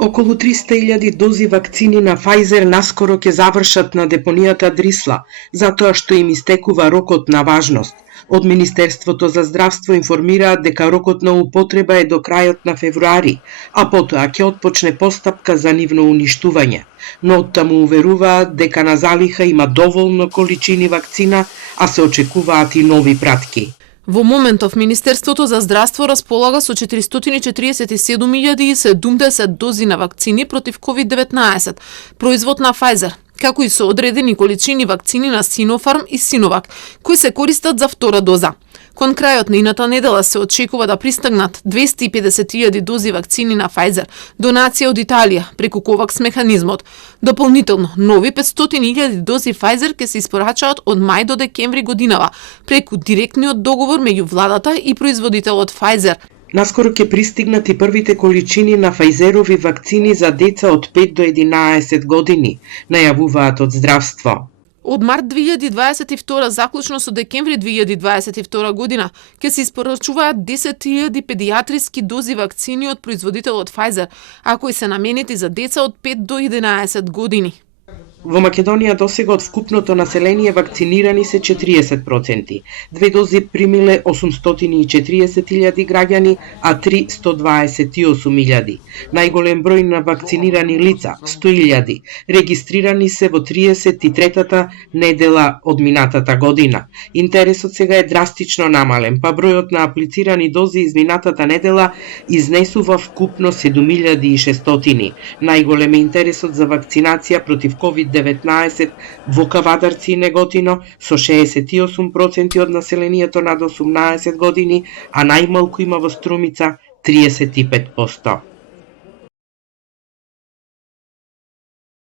Околу 300.000 дози вакцини на Pfizer наскоро ќе завршат на депонијата Дрисла, затоа што им истекува рокот на важност. Од Министерството за здравство информираат дека рокот на употреба е до крајот на февруари, а потоа ќе отпочне постапка за нивно уништување. Но оттаму уверуваат дека на залиха има доволно количини вакцина, а се очекуваат и нови пратки. Во моментов Министерството за здравство располага со 447.070 дози на вакцини против COVID-19, производ на Pfizer, како и со одредени количини вакцини на Sinopharm и Sinovac, кои се користат за втора доза. Кон крајот на ината недела се очекува да пристигнат 250.000 дози вакцини на Pfizer, донација од Италија преку COVAX механизмот. Дополнително, нови 500.000 дози Pfizer ќе се испорачаат од мај до декември годинава, преку директниот договор меѓу владата и производителот Pfizer. Наскоро ќе пристигнат и првите количини на Pfizeroви вакцини за деца од 5 до 11 години, најавуваат од здравство. Од март 2022 заклучно со декември 2022 година ќе се испорачуваат 10.000 педиатриски дози вакцини од производителот Pfizer, а кои се наменети за деца од 5 до 11 години. Во Македонија досега од вкупното население вакцинирани се 40%. Две дози примиле 840.000 граѓани, а 128.000. Најголем број на вакцинирани лица, 100.000, регистрирани се во 33-та недела од минатата година. Интересот сега е драстично намален, па бројот на аплицирани дози изминатата недела изнесува вкупно 7.600. Најголем е интересот за вакцинација против COVID-19 во Кавадарци и Неготино со 68% од населението над 18 години, а најмалку има во Струмица 35%.